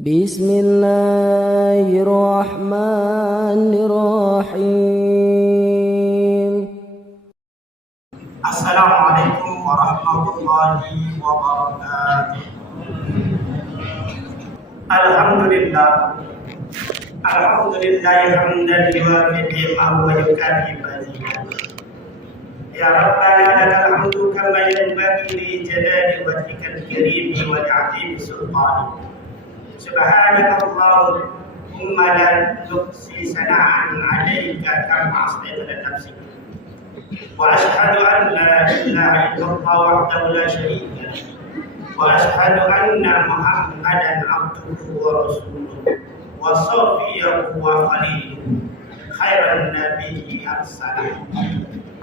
Bismillahirrahmanirrahim. Assalamualaikum warahmatullahi wabarakatuh. Alhamdulillah hamdan yuwafiqu wa yukafi mazidah. Ya Rabbana lakal hamdu kama yanbaghi li jalali wajhikal karim wa li'azimi sultanik. Subhanaka Allahumma la nuhsi sana'an 'alaika kama asnayta ala nafsik. Wa ashhadu an la ilaha illallah wahdahu la syarika lah. Wa ashhadu anna Muhammadan abduhu wa rasuluhu wa safiyyuhu wa khaliluhu khairan nabiyyi arsalahu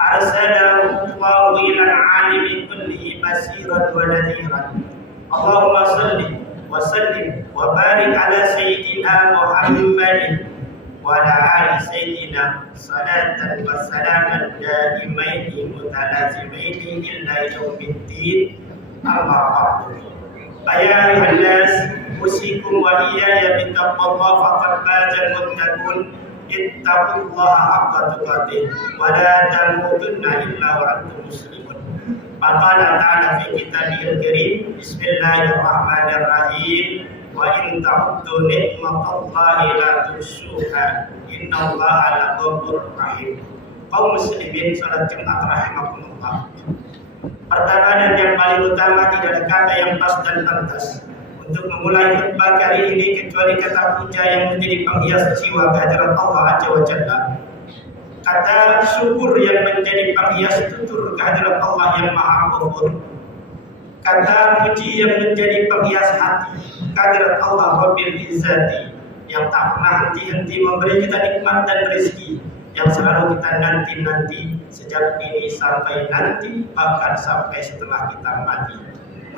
Allahu ila al-'alimi kullihi basiran wa nadhiran. Allahumma salli wa sallim wa barik ala sayyidina Muhammadin wa ala ali sayyidina salatan wa salaman daimaini mutalazimaini illa yaumiddin. Amma ba'du. Ya ayuhan nas, usikum wa iyaya bittaqwallah faqad fazal muttaqun. Ittaqullaha haqqa tuqatih wa la tamutunna illa wa antum muslimun. Qala ta'ala fi kitabihil karim, bismillahirrahmanirrahim. Wa in ta'uddu ni'matallahi la tuhsuha, innallaha laghafurur rahim. Kaum muslimin salat Jumat rahimakumullah. Pertama dan yang paling utama, tidak ada kata yang pas dan pantas untuk memulai khutbah kali ini kecuali kata puja yang menjadi penghias jiwa kehadirat Allah Azza wa Jalla. Kata syukur yang menjadi penghias tutur kehadirat Allah yang Maha Ghafur. Kata puji yang menjadi penghias hati kehadirat Allah Rabbil Izzati yang tak pernah henti-henti memberi kita nikmat dan rezeki yang selalu kita nanti-nanti sejak ini sampai nanti, bahkan sampai setelah kita mati.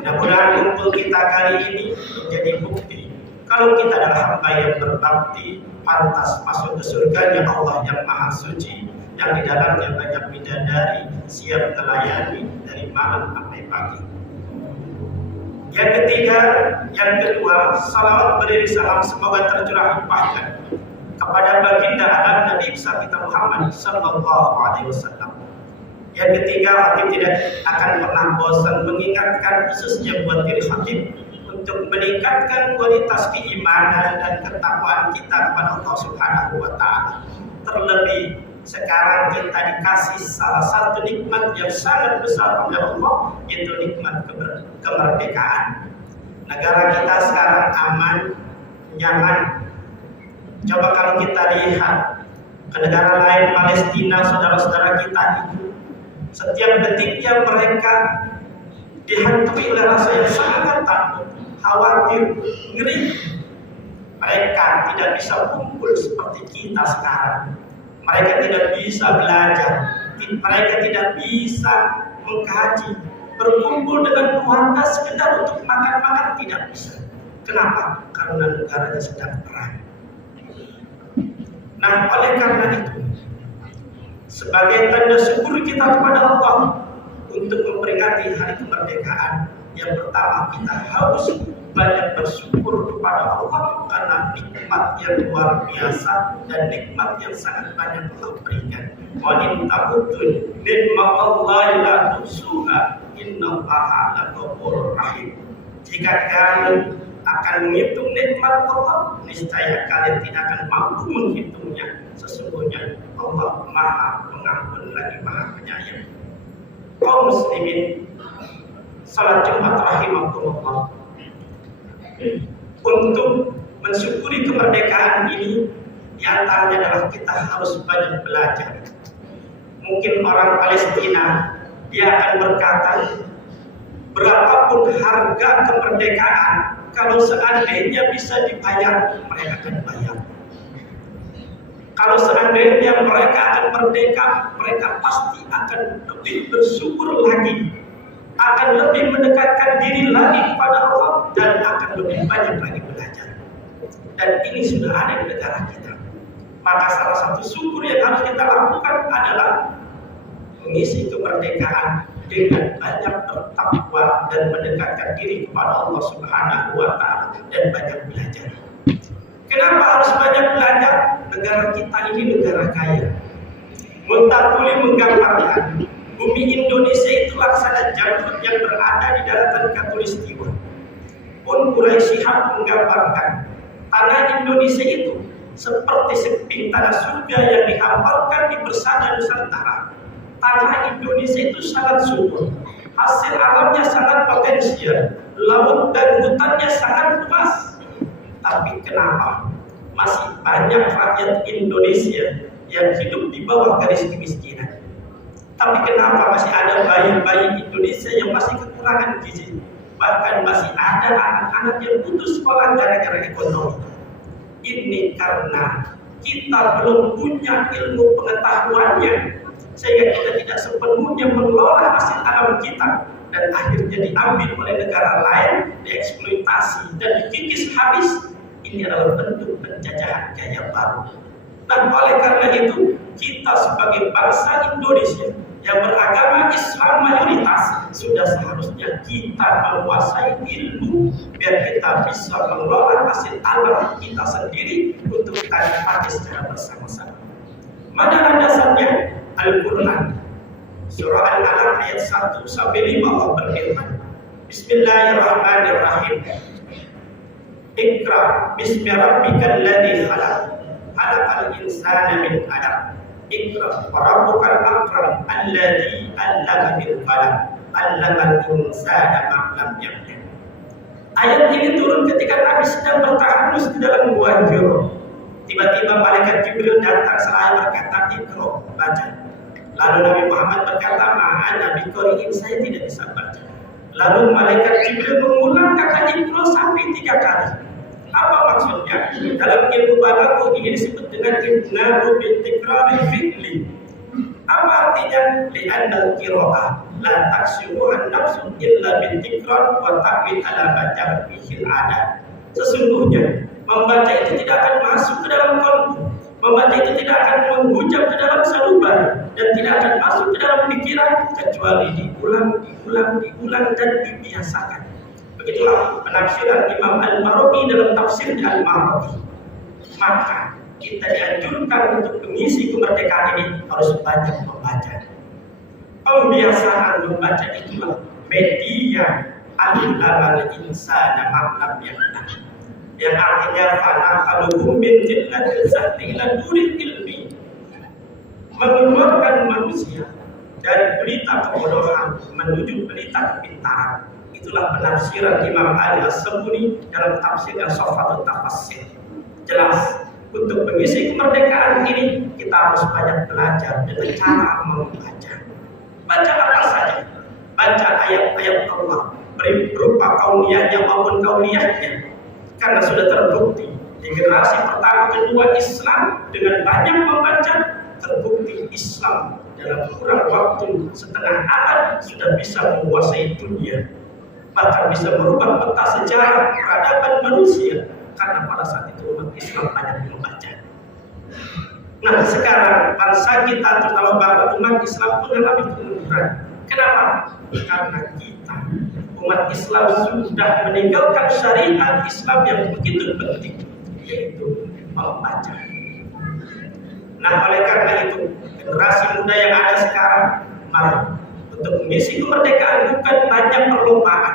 Mudah-mudahan kumpul kita kali ini menjadi bukti kalau kita adalah hamba yang berbakti, pantas masuk ke surganya Allah yang Maha Suci, yang di dalamnya banyak bidadari siap melayani dari malam sampai pagi. Yang ketiga, yang kedua, salawat beri salam semoga tercurah limpahkan kepada baginda alam Nabi besar kita Muhammad sallallahu alaihi wasallam. Yang ketiga, khatib tidak akan pernah bosan mengingatkan khususnya buat diri khatib untuk meningkatkan kualitas keimanan dan ketakwaan kita kepada Allah Subhanahu wa taala. Terlebih sekarang kita dikasih salah satu nikmat yang sangat besar oleh Allah, yaitu nikmat kemerdekaan. Negara kita sekarang aman, nyaman. Coba kalau kita lihat ke negara lain, Palestina, saudara-saudara kita itu setiap detiknya mereka dihantui oleh rasa yang sangat takut, khawatir, ngeri. Mereka tidak bisa kumpul seperti kita sekarang. Mereka tidak bisa belajar, mereka tidak bisa mengkaji, berkumpul dengan keluarga sekedar untuk makan-makan tidak bisa. Kenapa? Karena negaranya sedang perang. Nah, oleh karena itu, sebagai tanda syukur kita kepada Allah untuk memperingati hari kemerdekaan, yang pertama kita harus banyak bersyukur kepada Allah karena nikmat yang luar biasa dan nikmat yang sangat banyak Allah berikan. Wa in ta'uddu ni'matallahi la tuhsuha, innallaha laghafurur rahim. Jika kalian akan menghitung nikmat Allah, niscaya kalian tidak akan mampu menghitungnya. Sesungguhnya Allah Maha Pengampun lagi Maha Penyayang. Kaum muslimin, salat Jumat rahimakumullah. Untuk mensyukuri kemerdekaan ini, di antaranya adalah kita harus banyak belajar. Mungkin orang Palestina dia akan berkata, berapapun harga kemerdekaan, kalau seandainya bisa dibayar, mereka akan bayar. Kalau seandainya mereka akan merdeka, mereka pasti akan lebih bersyukur lagi, akan lebih mendekatkan diri lagi kepada Allah, dan akan lebih banyak lagi belajar. Dan ini sudah ada di negara kita. Maka salah satu syukur yang harus kita lakukan adalah mengisi kemerdekaan dengan banyak bertakwa dan mendekatkan diri kepada Allah Subhanahu wa Ta'ala dan banyak belajar. Kenapa harus banyak belajar? Negara kita ini negara kaya. Muntakuli menggambarkan bumi Indonesia itu laksana jamrut yang berada di daratan Khatulistiwa. Pun Quraisy Shihab menggambarkan tanah Indonesia itu seperti seping tanah surga yang dihamparkan di bersada Nusantara. Tanah Indonesia itu sangat subur, hasil alamnya sangat potensial, laut dan hutannya sangat luas. Tapi kenapa masih banyak rakyat Indonesia yang hidup di bawah garis kemiskinan? Tapi kenapa masih ada bayi-bayi Indonesia yang masih kekurangan gizi? Bahkan masih ada anak-anak yang putus sekolah gara-gara ekonomi. Ini karena kita belum punya ilmu pengetahuannya, sehingga kita tidak sepenuhnya mengelola hasil alam kita, dan akhirnya diambil oleh negara lain, dieksploitasi dan dikikis habis. Ini adalah bentuk penjajahan gaya baru. Nah, oleh karena itu kita sebagai bangsa Indonesia yang beragama Islam mayoritas sudah seharusnya kita menguasai ilmu biar kita bisa mengelola hasil alam kita sendiri untuk kita dipakai secara bersama-sama. Mana landasannya? Al-Quran Surah Al-Alaq ayat 1 sampai 5 Allah berfirman, Bismillahirrahmanirrahim. Iqra bismi rabbikal ladzi khalaq, khalaqal insana min 'alaq. Iqra wa rabbukal akram alladzi 'allama bil qalam, 'allamal insana ma lam ya'lam. Ayat ini turun ketika Nabi sedang bertahanus di dalam gua Hira. Tiba-tiba malaikat Jibril datang seraya berkata, Iqra, baca. Lalu Nabi Muhammad berkata, Ma'ana biqari'in, saya tidak bisa baca. Lalu malaikat Jibril mengulang kata Iqra sampai 3 kali. Apa maksudnya? Dalam ilmu balaghah ini disebut dengan ibnadu bil tikrari fi'li. Apa artinya? Li'annal qira'ah la taksiruhan nafsun illa bil tikrar wa ta'wil ala baca bihil ada. Sesungguhnya membaca itu tidak akan masuk ke dalam kalbu. Membaca itu tidak akan menghujam ke dalam sanubari dan tidak akan masuk ke dalam pikiran kecuali diulang dan dibiasakan. Begitulah penafsiran Imam Al-Marwazi dalam tafsir Al-Marwazi. Maka kita dianjurkan untuk mengisi kemerdekaan ini harus banyak membaca. Pembiasaan membaca itulah media al-amal insana maklab yang artinya fana kaluhum min jillatil sahli ila nuril ilmi, mengeluarkan manusia dari berita kebodohan menuju berita kepintaran. Itulah penafsiran Imam Ali As-Sabuni dalam tafsirnya Sofatut Tafasir. Jelas, untuk mengisi kemerdekaan ini kita harus banyak belajar dengan cara membaca. Baca apa saja? Baca ayat-ayat Allah berupa kauniyahnya maupun kauniyahnya. Karena sudah terbukti di generasi pertama kedua Islam dengan banyak membaca, terbukti Islam dalam kurang waktu setengah abad sudah bisa menguasai dunia, bahkan bisa merubah peta sejarah peradaban manusia karena pada saat itu umat Islam banyak membaca. Nah, sekarang bangsa kita terutama umat Islam mengalami kemunduran. Kenapa? Karena kita umat Islam sudah meninggalkan syariat Islam yang begitu penting, yaitu membaca. Nah, oleh karena itu generasi muda yang ada sekarang, mari untuk mengisi kemerdekaan bukan banyak perlombaan.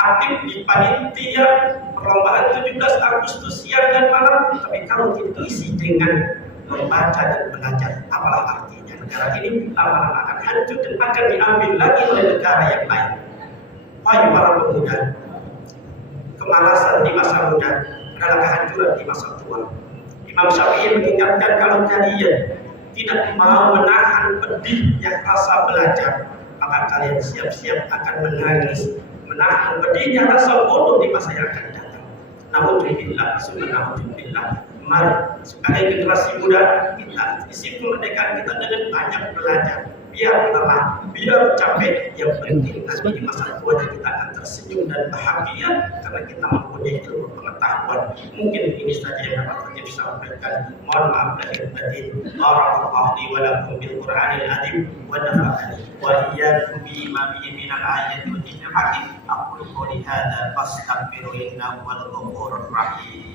Aktif di panitia perlombaan 17 Agustus siang dan malam, tapi kalau tidak diisi dengan membaca dan belajar, apalah artinya? Negara ini lama-lama akan hancur dan akan diambil lagi oleh negara yang lain. Wahai para pemuda, kemalasan di masa muda adalah kehancuran di masa tua. Imam Syafi'i mengingatkan kalau kalian tidak mau menahan pedihnya rasa belajar, maka kalian siap-siap akan menangis, menahan pedihnya rasa bodoh di masa yang akan datang. Naudzubillah, subhanallah. Mari sebagai generasi muda kita isi kemerdekaan kita dengan banyak belajar, biar lelah, biar capek, yang penting nanti di masa tua kita akan tersenyum dan bahagia karena kita mempunyai ilmu pengetahuan. Mungkin ini saja yang dapat saya sampaikan. Mohon maaf lahir batin. Barakallahu li wa lakum bil Qur'anil azim wa nafa'ani wa iyyakum bima fihi minal ayati wa dhikril hakim. Aqulu qawli hadza fastaghfiru innahu wal ghafurur rahim.